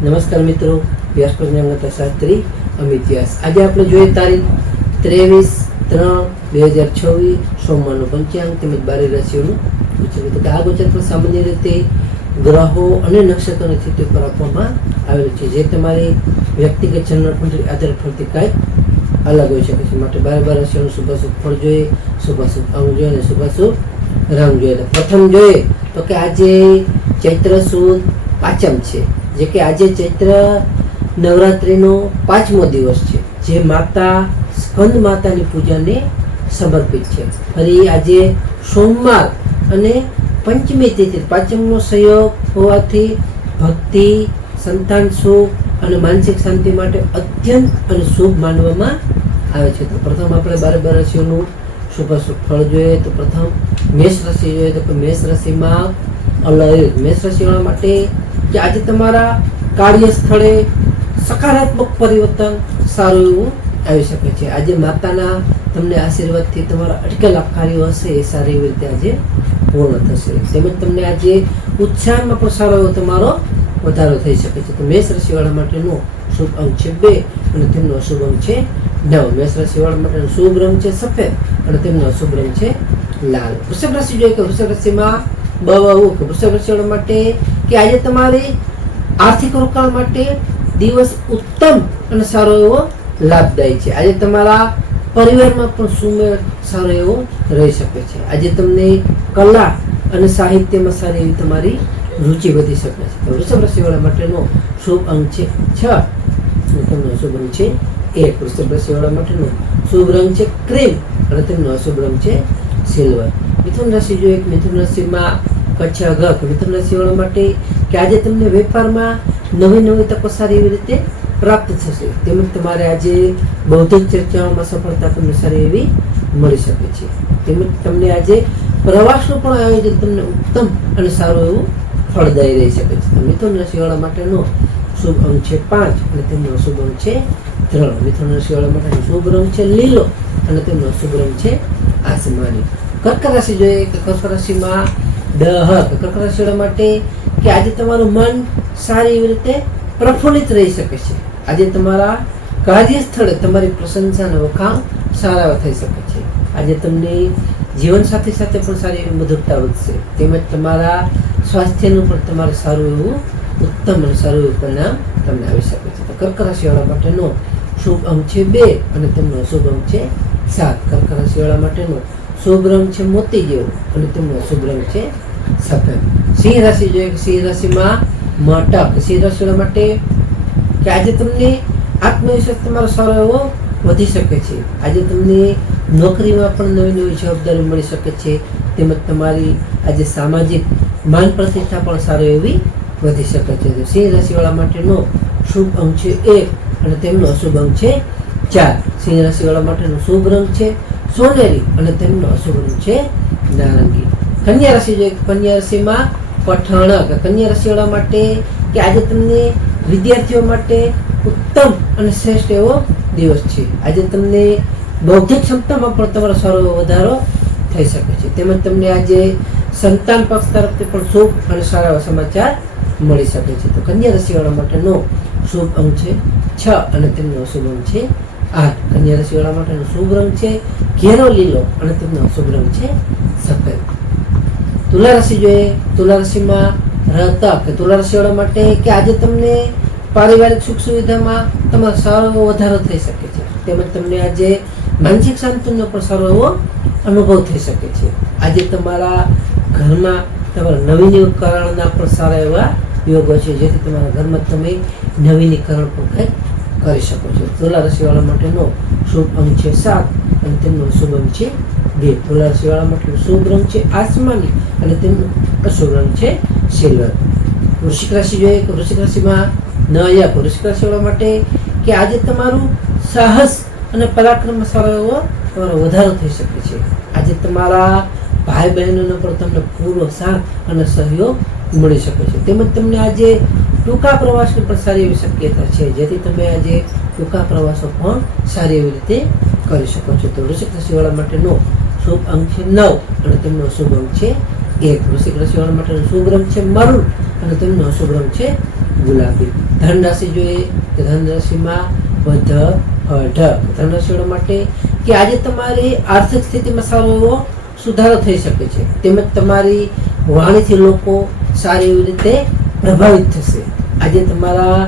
નમસ્કાર મિત્રો, વ્યાસપંચાંગ શાસ્ત્રી અમિત વ્યાસ. આજે આપણે જોઈએ તારીખ 23/3/2026 સોમવારનું પંચાંગ તેમજ 12 રાશિઓનું ગોચર. તો આ ગોચર પર સામાન્ય રીતે ગ્રહો અને નક્ષત્રોની સ્થિતિ પર આપવામાં આવેલું છે, જે તમારી વ્યક્તિગત જન્મકુંડળી આધાર પરથી કાંઈક અલગ હોઈ શકે છે. માટે 12 રાશિઓનું શુભાશુભ ફળ જોઈએ, શુભાશુભ અંગ જોઈએ અને શુભાશુભ રંગ જોઈએ. પ્રથમ જોઈએ તો કે આજે ચૈત્ર સુદ પાંચમ છે, જે કે આજે ચૈત્ર નવરાત્રિનો 5મો દિવસ છે, જે માતા સ્કંદ માતાની પૂજાને સમર્પિત છે. ફરી આજે સોમવાર અને પંચમી તિથિ, પાંચમનો સંયોગ હોવાથી ભક્તિ, સંતાન સુખ અને માનસિક શાંતિ માટે અત્યંત અને શુભ માનવામાં આવે છે. તો પ્રથમ આપણે 12 રાશિઓનું શુભાશુભ ફળ જોઈએ. તો પ્રથમ મેષ રાશિ જોઈએ તો મેષ રાશિમાં મેષ રાશિવાળા માટે કે આજે તમારા કાર્ય સ્થળે સકારાત્મક પરિવર્તન સારું એવું આવી શકે છે. આજે માતાના તમને આશીર્વાદથી તમારા અટકેલા કાર્યો હશે એ સારી એવી રીતે આજે પૂર્ણ થશે. તેમજ તમને આજે ઉત્સાહમાં પણ સારો એવો તમારો વધારો થઈ શકે છે. તો મેષ રાશિવાળા માટેનો શુભ અંક છે 2 અને તેમનો અશુભ અંક છે 9. મેષ રાશિવાળા માટેનો શુભ રંગ છે સફેદ અને તેમનો અશુભ રંગ છે લાલ. વૃષભ રાશિ જોઈએ કે વૃષભ રાશિમાં વૃષભ રાશિવાળા માટે કે આજે તમારી આર્થિક રોકાણ માટે દિવસ ઉત્તમ અને સારો એવો લાભદાયી છે. આજે તમારા પરિવારમાં પણ સુમેળ સારો એવો રહી શકે છે. આજે તમને કલા અને સાહિત્યમાં સારી એવી તમારી રુચિ વધી શકે છે. તો વૃષભ રાશિવાળા માટેનો શુભ અંક છે 6 અને તેમનો અશુભ અંક છે 1. વૃષભ રાશિવાળા માટેનો શુભ રંગ છે ક્રીમ અને તેમનો અશુભ રંગ છે સિલ્વર. મિથુન રાશિ જોઈએ મિથુન રાશિમાં મિથુન રાશિવાળા માટે કે આજે તમને વેપારમાં નવી તકો સારી એવી રીતે પ્રાપ્ત થશે. તેમજ તમારે આજે બૌદ્ધિક ચર્ચાઓમાં સફળતા તમને સારી એવી મળી શકે છે. તેમજ તમને આજે પ્રવાસનું પણ આયોજન તમને ઉત્તમ અને સારું એવું ફળદાયી રહી શકે છે. તો મિથુન રાશિવાળા માટેનો શુભ અંક છે 5 અને તેમનો અશુભ અંક છે 3. મિથુન રાશિવાળા માટેનો શુભ રંગ છે લીલો અને તેમનો અશુભ રંગ છે આસમાની. કર્ક રાશિ જોઈએ કે કર્ક રાશિમાં કર્ક રાશિવાળા માટે કે આજે તમારું મન સારી એવી રીતે પ્રફુલ્લિત રહી શકે છે. આજે તમારા કાર્યસ્થળે તમારી પ્રશંસા અને વખાણ સારા થઈ શકે છે. આજે તમને જીવનસાથી સાથે પણ સારી એવી મધુરતા વધશે. તેમજ તમારા સ્વાસ્થ્યનું પણ તમારે સારું એવું ઉત્તમ અને સારું એવું પરિણામ તમને આવી શકે છે. તો કર્ક રાશિવાળા માટેનો શુભ અંક છે 2 અને તેમનો અશુભ અંક છે 7. કર્ક રાશિવાળા માટેનો શુભ રંગ છે મોતી જેવો અને તેમનો અશુભ રંગ છે સફેદ. સિંહ રાશિ જોઈએ સિંહ રાશિમાં સિંહ રાશિવાળા માટે કે આજે તમને આત્મવિશ્વાસ તમારો સારો એવો વધી શકે છે. આજે તમને નોકરીમાં પણ નવી જવાબદારી મળી શકે છે. તેમજ તમારી આજે સામાજિક માન પ્રતિષ્ઠા પણ સારી એવી વધી શકે છે. સિંહ રાશિવાળા માટેનો શુભ અંક છે 1 અને તેમનો અશુભ અંક છે 4. સિંહ રાશિવાળા માટેનો શુભ રંગ છે સોનેરી અને તેમનો અશુભ રંગ છે નારંગી. કન્યા રાશિ જોઈએ કન્યા રાશિમાં કન્યા રાશિવાળા માટે કે આજે તમને વિદ્યાર્થીઓ માટે ઉત્તમ અને શ્રેષ્ઠ એવો દિવસ છે. આજે તમને બૌદ્ધિક ક્ષમતામાં પણ તમારો સારો વધારો થઈ શકે છે. તેમજ તમને આજે સંતાન પક્ષ તરફથી પણ શુભ અને સારા એવા સમાચાર મળી શકે છે. તો કન્યા રાશિવાળા માટેનો શુભ અંક છે 6 અને તેમનો અશુભ અંક છે 8. કન્યા રાશિવાળા માટેનો શુભ રંગ છે ઘેરો લીલો અને તેમનો અશુભ રંગ છે સફેદ. તુલા રાશિ જોઈએ તુલા રાશિમાં તુલા રાશિવાળા માટે કે આજે તમને પારિવારિક સુખ સુવિધામાં તમારો સારો એવો વધારો થઈ શકે છે. તેમજ તમને આજે માનસિક શાંતિનો પણ સારો એવો અનુભવ થઈ શકે છે. આજે તમારા ઘરમાં તમારા નવીનીકરણના પણ સારા એવા યોગો છે, જેથી તમારા ઘરમાં તમે નવીનીકરણ પણ કંઈક કરી શકો છો. તુલા રાશિવાળા માટેનો શુભ અંક છે 7 અને તેમનો અશુભ અંક છે 2. તુલા રાશિવાળા માટેનો શુભ રંગ છે આસમાની અને તેમનો અશુભ રંગ છે સિલ્વર. વૃશ્ચિક રાશિ જોઈએ કે વૃશ્ચિક રાશિમાં વૃશ્ચિક રાશિવાળા માટે કે આજે તમારું સાહસ અને પરાક્રમમાં સારો એવો તમારો વધારો થઈ શકે છે. આજે તમારા ભાઈ બહેનોનો પણ તમને પૂરો સાથ અને સહયોગ મળી શકે છે. તેમજ તમને આજે ટૂંકા પ્રવાસની પણ સારી એવી શક્યતા છે, જેથી તમે આજે ટૂંકા પ્રવાસો પણ સારી એવી રીતે કરી શકો છો. તો વૃશ્ચિક રાશિવાળા માટેનો શુભ અંક છે 9 અને તેમનો શુભ અંક છે 1. વૃશ્ચિક રાશિવાળા માટેનો શુભ રંગ છે મરૂન અને તેમનો શુભ રંગ છે ગુલાબી. ધન રાશિ જોઈએ તો ધન રાશિમાં વધ ઢ. ધન રાશિવાળા માટે કે આજે તમારી આર્થિક સ્થિતિમાં સારો એવો સુધારો થઈ શકે છે, તેમજ તમારી વાણીથી લોકો સારી એવી રીતે પ્રભાવિત થશે. આજે તમારા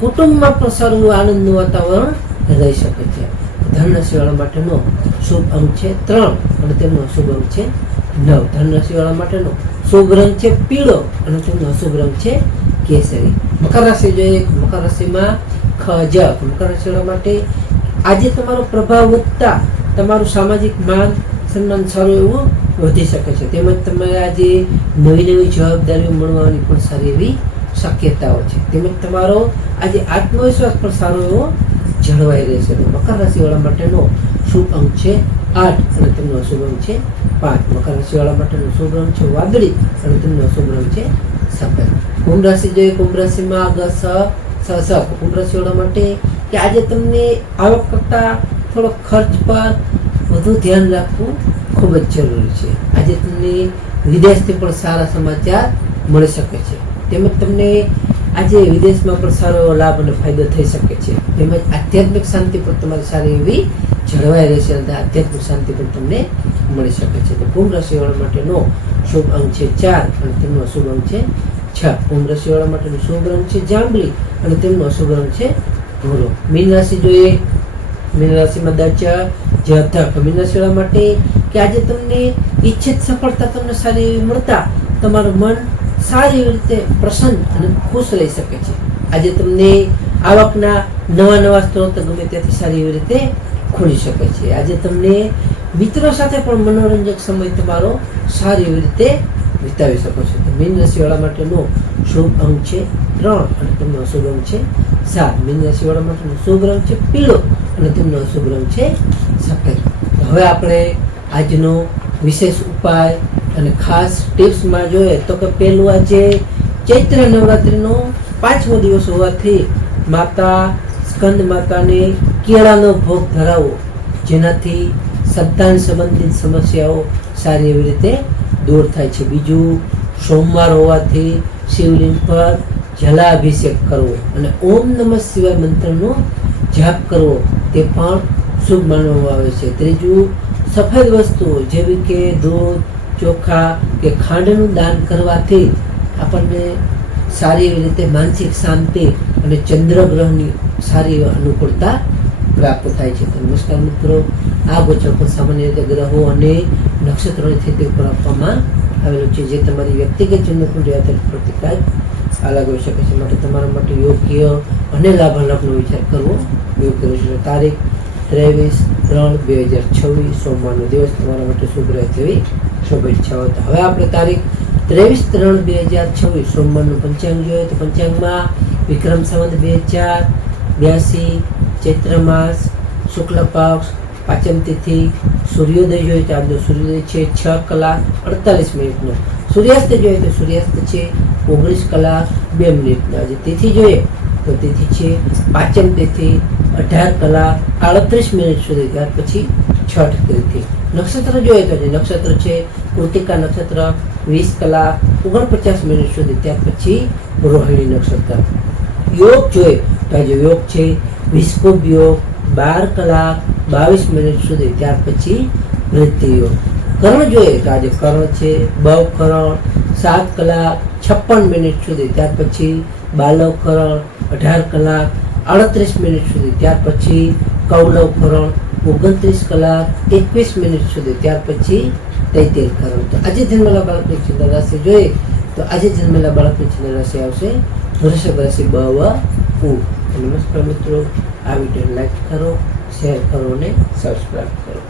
કુટુંબમાં પણ સારું એવું આનંદનું વાતાવરણ રહી શકે છે. ધન રાશિવાળા માટેનો શુભ અંક છે 3 અને તેમનો અશુભ અંક છે 9. ધન રાશિવાળા માટેનો શુભ રંગ છે પીળો અને તેમનો અશુભ રંગ છે કેસરી. મકર રાશિ જોઈએ. મકર રાશિમાં ખ જ. મકર રાશિવાળા માટે આજે તમારો પ્રભાવ વધતા તમારું સામાજિક માન સન્માન સારું એવું વધી શકે છે, તેમજ તમે આજે નવી નવી જવાબદારીઓ મળવાની પણ સારી એવી શક્યતાઓ છે, તેમજ તમારો આજે આત્મવિશ્વાસ પણ સારો એવો જળવાઈ રહેશે. તો મકર રાશિવાળા માટેનો શુભ અંક છે 8 અને તેમનો અશુભ અંક છે 5. મકર રાશિવાળા માટેનો શુભ રંગ છે વાદળી અને તેમનો અશુભ રંગ છે સફેદ. કુંભ રાશિ જોઈએ. કુંભ રાશિમાં કુંભ રાશિવાળા માટે કે આજે તમને આવક કરતા થોડો ખર્ચ પર વધુ ધ્યાન રાખવું ખૂબ જ જરૂરી છે. આજે તમને વિદેશથી પણ સારા સમાચાર મળી શકે છે, તેમજ તમને આજે વિદેશમાં પણ સારો એવો લાભ અને ફાયદો થઈ શકે છે, તેમજ આધ્યાત્મિક શાંતિ પણ તમારી સારી એવી જળવાઈ રહેશે અને આધ્યાત્મિક શાંતિ પણ તમને મળી શકે છે. તો કુંભ રાશિવાળા માટેનો શુભ અંક છે 4 અને તેમનો અશુભ અંક છે 6. કુંભ રાશિવાળા માટેનો શુભ રંગ છે જાંબલી અને તેમનો અશુભ રંગ છે ભૂરો. મીન રાશિ જોઈએ. મીન રાશિમાં જાતક. મીન રાશિવાળા માટે કે આજે તમને ઈચ્છિત સફળતા તમને સારી એવી મળતા તમારું મન સારી એવી રીતે પ્રસન્ન અને ખુશ રહી શકે છે. આજે તમને આવકના નવા સ્ત્રોત ગમે ત્યાંથી સારી એવી રીતે ખુલી શકે છે. આજે તમને મિત્રો સાથે પણ મનોરંજક સમય તમારો સારી એવી રીતે વિતાવી શકો છો. તો મીન રાશિવાળા માટેનો શુભ અંક છે 3 અને તેમનો અશુભ અંક છે 7. મીન રાશિવાળા માટેનો શુભ રંગ છે પીળો અને તેમનો અશુભ રંગ છે સફેદ. હવે આપણે આજનો વિશેષ ઉપાય અને ખાસ ટિપ્સમાં જોઈએ તો કે પહેલું આજે ચૈત્ર નવરાત્રિનો 5મો દિવસ હોવાથી માતા સ્કંદ માતાને કેળાનો ભોગ ધરાવો, જેનાથી સંતાન સંબંધિત સમસ્યાઓ સારી એવી રીતે દૂર થાય છે. બીજું, સોમવાર હોવાથી શિવલિંગ પર જલાભિષેક કરવો અને ઓમ નમઃ શિવાય મંત્રનો જાપ કરવો તે પણ શુભ માનવામાં આવે છે. ત્રીજું, સફેદ વસ્તુઓ જેવી કે દૂધ, ચોખા કે ખાંડનું દાન કરવાથી આપણને સારી એવી રીતે માનસિક શાંતિ અને ચંદ્રગ્રહની સારી એવી અનુકૂળતા પ્રાપ્ત થાય છે. તો નમસ્કાર મિત્રો, આ ગોચર પર સામાન્ય રીતે ગ્રહો અને નક્ષત્રોની સ્થિતિ ઉપર આપવામાં આવેલું છે, જે તમારી વ્યક્તિગત જન્મકુંડળી આધારિત પ્રતિકાર અલગ હોઈ શકે છે. માટે તમારા માટે યોગ્ય અને લાભાલાભનો વિચાર કરવો યોગ્ય રહેશે. તારીખ 23/3/2026 સોમવારનો દિવસ તમારા માટે શુભ રહે તેવી શુભેચ્છાઓ. હવે આપણે તારીખ 23/3/2026 સોમવારનું પંચાંગ જોઈએ તો પંચાંગમાં વિક્રમ સંવત 2082 ચૈત્ર માસ શુક્લ પક્ષ પાંચમ તિથિ સૂર્યોદય જોઈએ તો આજનો સૂર્યોદય છે 6:48 સૂર્યાસ્ત જોઈએ તો સૂર્યાસ્ત છે 19:02. આજે તિથિ જોઈએ તો તિથિ છે પાંચમ તિથિ 18:38 સુધી, ત્યાર પછી છઠ તિથિ. નક્ષત્ર જોઈએ તો નક્ષત્ર છે કૃતિકા નક્ષત્ર 20:49 સુધી, ત્યાર પછી રોહિણી નક્ષત્ર. યોગ જોઈએ તો આજે યોગ છે વિસ્કુભ યોગ 12:22 સુધી, ત્યાર પછી વૃદ્ધિ યોગ. કર્ણ જોઈએ તો આજે કર્ણ છે બવ કર્ણ 7:56 સુધી, ત્યાર પછી બાલવ કર્ણ 18:38 સુધી, ત્યાર પછી કૌલવ કર્ણ 29:21 સુધી, ત્યાર પછી તૈતેર કર્ણ. તો આજે જન્મેલા બાળકની ચંદ્ર રાશિ જોઈએ તો આજે જન્મેલા બાળકની ચંદ્ર રાશિ આવશે વૃષભ રાશિ બ વ ઉ. નમસ્કાર મિત્રો, આ વિડીયો લાઈક કરો, શેર કરો અને સબસ્ક્રાઈબ કરો.